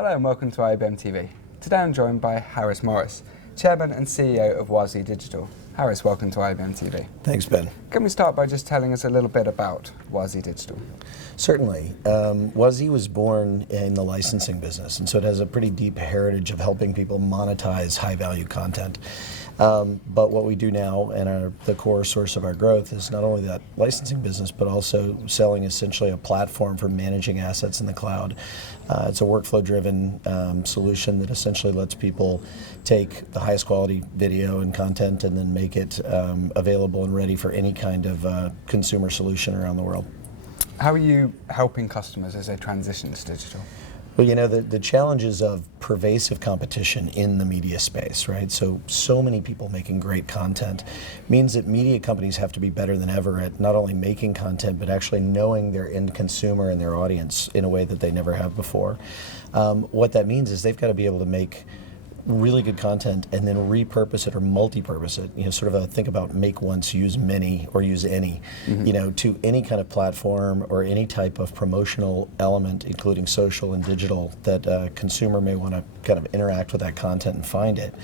Hello and welcome to IABM TV. Today I'm joined by Harris Morris, Chairman and CEO of Wazee Digital. Harris, welcome to IABM TV. Thanks, Ben. Can we start by just telling us a little bit about Wazee Digital? Certainly. Wazee was born in the licensing business, and so it has a pretty deep heritage of helping people monetize high-value content. But what we do now, and the core source of our growth, is not only that licensing business, but also selling essentially a platform for managing assets in the cloud. It's a workflow-driven solution that essentially lets people take the highest quality video and content and then make it available and ready for any kind of consumer solution around the world. How are you helping customers as they transition to digital? Well, you know, the challenges of pervasive competition in the media space, right? So many people making great content means that media companies have to be better than ever at not only making content, but actually knowing their end consumer and their audience in a way that they never have before. What that means is they've got to be able to make really good content and then repurpose it or multi-purpose it. You know, sort of think about make once, use many, or use any, you know, to any kind of platform or any type of promotional element, including social and digital, that a consumer may want to kind of interact with that content and find it.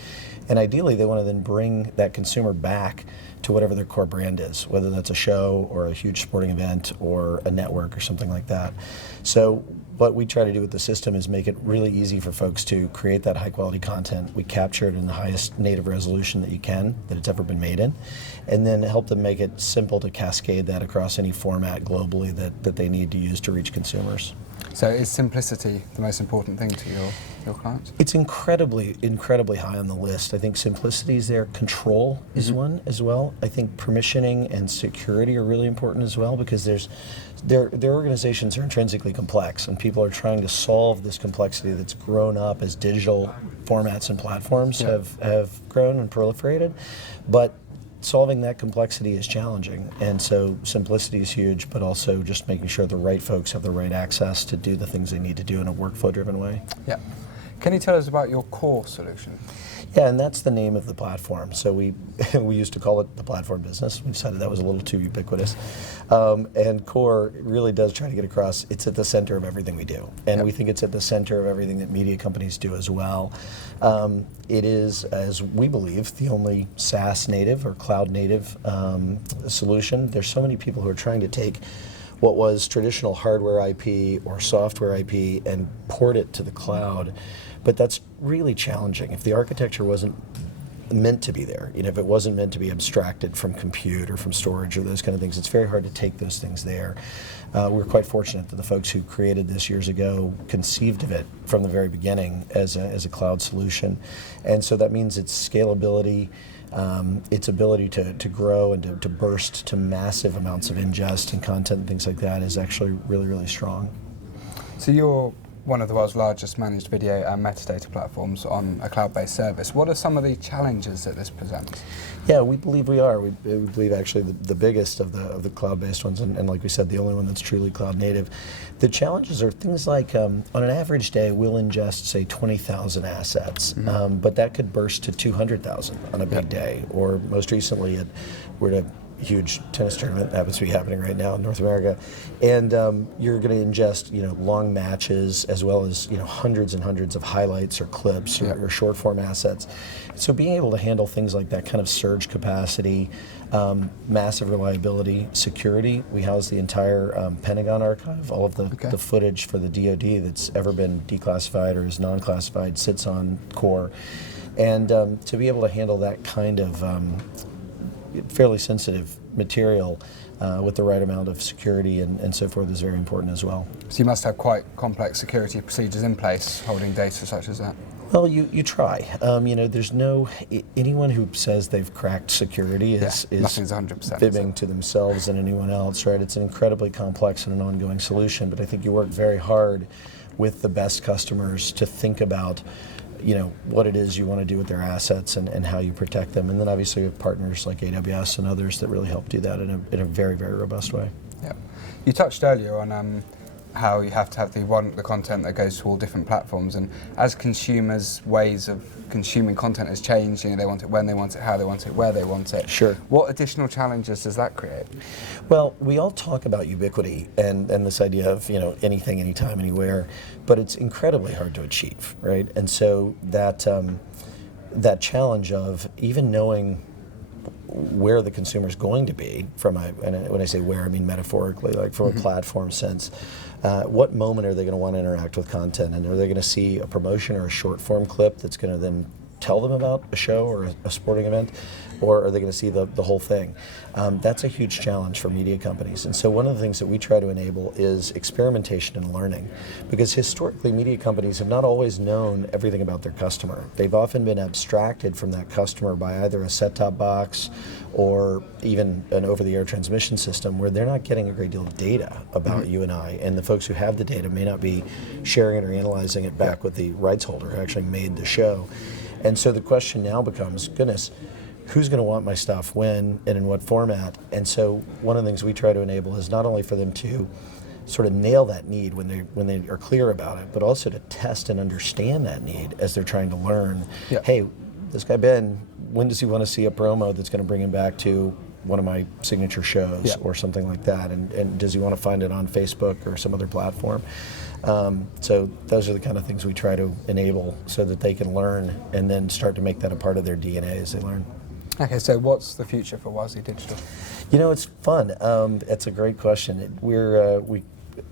And ideally, they want to then bring that consumer back to whatever their core brand is, whether that's a show or a huge sporting event or a network or something like that. So what we try to do with the system is make it really easy for folks to create that high quality content. We capture it in the highest native resolution that you can, that it's ever been made in, and then help them make it simple to cascade that across any format globally that they need to use to reach consumers. So is simplicity the most important thing to your clients? It's incredibly high on the list. I think simplicity is there. Control is one as well. I think permissioning and security are really important as well, because their organizations are intrinsically complex, and people are trying to solve this complexity that's grown up as digital formats and platforms have grown and proliferated. But solving that complexity is challenging, and so simplicity is huge, but also just making sure the right folks have the right access to do the things they need to do in a workflow-driven way. Yeah. Can you tell us about your core solution? Yeah, and that's the name of the platform. So we used to call it the platform business. We decided that was a little too ubiquitous. And core really does try to get across, it's at the center of everything we do. And we think it's at the center of everything that media companies do as well. It is, as we believe, the only SaaS native or cloud native solution. There's so many people who are trying to take what was traditional hardware IP or software IP and port it to the cloud. But that's really challenging. If the architecture wasn't meant to be there, you know, if it wasn't meant to be abstracted from compute or from storage or those kind of things, it's very hard to take those things there. We're quite fortunate that the folks who created this years ago conceived of it from the very beginning as a cloud solution. And so that means its scalability, its ability to grow and to burst to massive amounts of ingest and content and things like that is actually really, really strong. So you're one of the world's largest managed video and metadata platforms on a cloud-based service. What are some of the challenges that this presents? Yeah, we believe we are. We believe actually the biggest of the cloud-based ones, and like we said, the only one that's truly cloud-native. The challenges are things like, on an average day, we'll ingest, say, 20,000 assets, but that could burst to 200,000 on a big day. Or most recently, we're at a huge tennis tournament that happens to be happening right now in North America, and you're going to ingest, you know, long matches as well as, you know, hundreds and hundreds of highlights or clips or short form assets. So being able to handle things like that kind of surge capacity, massive reliability, security. We house the entire Pentagon archive. All of the footage for the DoD that's ever been declassified or is non-classified sits on core, and to be able to handle that kind of fairly sensitive material with the right amount of security and so forth is very important as well. So you must have quite complex security procedures in place holding data such as that. Well, you try. You know, there's anyone who says they've cracked security is nothing's 100%, fibbing to themselves and anyone else, right? It's an incredibly complex and an ongoing solution, but I think you work very hard with the best customers to think about, you know, what it is you want to do with their assets and how you protect them. And then obviously you have partners like AWS and others that really help do that in a very, very robust way. Yeah. You touched earlier on how you have to have the content that goes to all different platforms, and as consumers' ways of consuming content has changed, you know, they want it when they want it, how they want it, where they want it. Sure. What additional challenges does that create? Well, we all talk about ubiquity and this idea of, you know, anything, anytime, anywhere, but it's incredibly hard to achieve, right? And so that that challenge of even knowing where the consumer is going to be from and when I say where, I mean metaphorically, like from a platform sense. What moment are they going to want to interact with content, and are they going to see a promotion or a short form clip that's going to then tell them about a show or a sporting event, or are they going to see the whole thing? That's a huge challenge for media companies. And so one of the things that we try to enable is experimentation and learning, because historically media companies have not always known everything about their customer. They've often been abstracted from that customer by either a set-top box or even an over-the-air transmission system, where they're not getting a great deal of data about you and I, and the folks who have the data may not be sharing it or analyzing it back with the rights holder who actually made the show. And so the question now becomes, goodness, who's going to want my stuff when and in what format? And so one of the things we try to enable is not only for them to sort of nail that need when they are clear about it, but also to test and understand that need as they're trying to learn, hey, this guy Ben, when does he want to see a promo that's going to bring him back to one of my signature shows or something like that? And does he want to find it on Facebook or some other platform? So those are the kind of things we try to enable so that they can learn and then start to make that a part of their DNA as they learn. Okay, so what's the future for Wazee Digital? You know, it's fun. It's a great question. We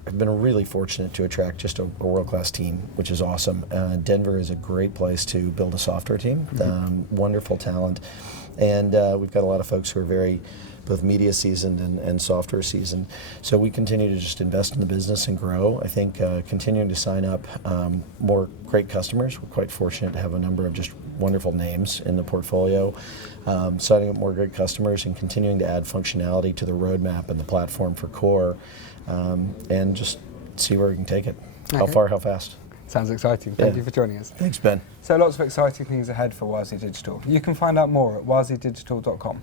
have been really fortunate to attract just a world-class team, which is awesome. Denver is a great place to build a software team, wonderful talent. And we've got a lot of folks who are very both media seasoned and software seasoned. So we continue to just invest in the business and grow. I think continuing to sign up more great customers. We're quite fortunate to have a number of just wonderful names in the portfolio. Signing up more great customers and continuing to add functionality to the roadmap and the platform for core, and just see where we can take it. How far, how fast. Sounds exciting. Thank you for joining us. Thanks, Ben. So lots of exciting things ahead for Wazee Digital. You can find out more at wazeedigital.com.